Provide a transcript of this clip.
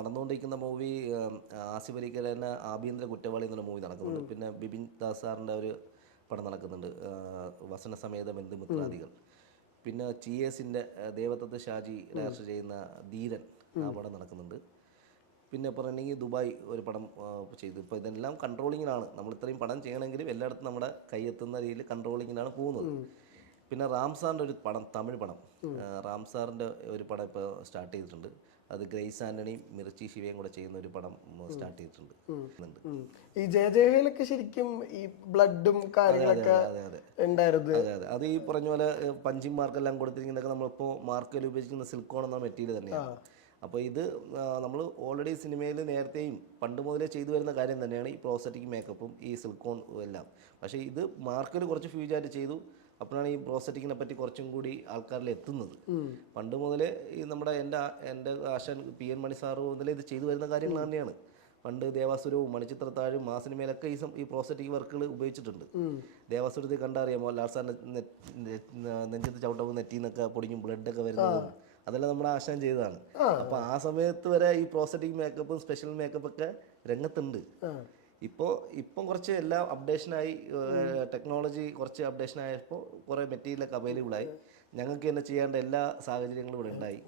നടന്നുകൊണ്ടിരിക്കുന്ന മൂവി ആസിഫ് അലിയുടെ തന്നെ ആഭ്യന്തര കുറ്റവാളി എന്നുള്ള മൂവി നടക്കുന്നുണ്ട്. പിന്നെ ബിപിൻ ദാസ് സാറിൻ്റെ ഒരു പടം നടക്കുന്നുണ്ട്, വസനസമേത ബന്ധുമിത്രാദികൾ. പിന്നെ TSൻ്റെ ദേവദത്ത് ഷാജി ഡയറക്ടർ ചെയ്യുന്ന ധീരൻ, ആ പടം നടക്കുന്നുണ്ട്. പിന്നെ പറഞ്ഞെങ്കിൽ ദുബായ് ഒരു പടം ചെയ്തു. ഇപ്പോൾ ഇതെല്ലാം കൺട്രോളിങ്ങിലാണ്. നമ്മൾ ഇത്രയും പടം ചെയ്യണമെങ്കിലും എല്ലായിടത്തും നമ്മുടെ കൈയെത്തുന്ന രീതിയിൽ കൺട്രോളിങ്ങിലാണ് പോകുന്നത്. പിന്നെ റാംസാറിൻ്റെ ഒരു പടം, തമിഴ് പടം, റാംസാറിൻ്റെ ഒരു പടം ഇപ്പോൾ സ്റ്റാർട്ട് ചെയ്തിട്ടുണ്ട്. അത് ഗ്രേസ് ആൻ്റണിയും മിർച്ചി ശിവയും കൂടെ ചെയ്യുന്ന ഒരു പടം സ്റ്റാർട്ട് ചെയ്തിട്ടുണ്ട്. ഈ ജയജയലൊക്കെ ശരിക്കും ഈ ബ്ലഡും കാര്യങ്ങളൊക്കെ ഉണ്ടായിരുന്നു. അതെ അതെ, അത് ഈ പറഞ്ഞ പോലെ പഞ്ചിങ് മാർക്കെല്ലാം കൊടുത്തിരിക്കുന്നതൊക്കെ നമ്മളിപ്പോൾ മാർക്കിൽ ഉപയോഗിക്കുന്ന സിൽക്കോൺ എന്ന മെറ്റീരിയൽ തന്നെയാണ്. അപ്പോൾ ഇത് നമ്മൾ ഓൾറെഡി സിനിമയിൽ നേരത്തെയും പണ്ട് മുതലേ ചെയ്തു വരുന്ന കാര്യം തന്നെയാണ് ഈ പ്രോസറ്റിക് മേക്കപ്പും ഈ സിൽക്കോൺ എല്ലാം. പക്ഷേ ഇത് മാർക്കിൽ കുറച്ച് ഫ്യൂജായിട്ട് ചെയ്തു. അപ്പോഴാണ് ഈ പ്രോസറ്റിക്കിനെ പറ്റി കുറച്ചും കൂടി ആൾക്കാരിൽ എത്തുന്നത്. പണ്ട് മുതലേ ഈ നമ്മുടെ എൻ്റെ ആശാൻ PN മണി സാറ് മുതലേ ഇത് ചെയ്തു വരുന്ന കാര്യങ്ങൾ തന്നെയാണ്. പണ്ട് ദേവാസുരവും മണിച്ചിത്രത്താഴും ആ സിനിമയിലൊക്കെ ഈ പ്രോസറ്റിക് വർക്കുകൾ ഉപയോഗിച്ചിട്ടുണ്ട്. ദേവാസുരത്തിൽ കണ്ടറിയാം മോഹൻലാൽ സാറിൻ്റെ നെഞ്ചത്ത് ചവിട്ടവും നെറ്റിന്നൊക്കെ പൊടിഞ്ഞും ബ്ലഡൊക്കെ വരുന്നതും അതെല്ലാം നമ്മുടെ ആശാൻ ചെയ്തതാണ്. അപ്പോൾ ആ സമയത്ത് വരെ ഈ പ്രോസറ്റിക് മേക്കപ്പും സ്പെഷ്യൽ മേക്കപ്പൊക്കെ രംഗത്തുണ്ട്. ഇപ്പം കുറച്ച് എല്ലാം അപ്ഡേഷനായി, ടെക്നോളജി കുറച്ച് അപ്ഡേഷനായപ്പോൾ കുറേ മെറ്റീരിയലൊക്കെ അവൈലബിളായി. ഞങ്ങൾക്ക് തന്നെ ചെയ്യേണ്ട എല്ലാ സാഹചര്യങ്ങളും ഇവിടെ ഉണ്ടായി.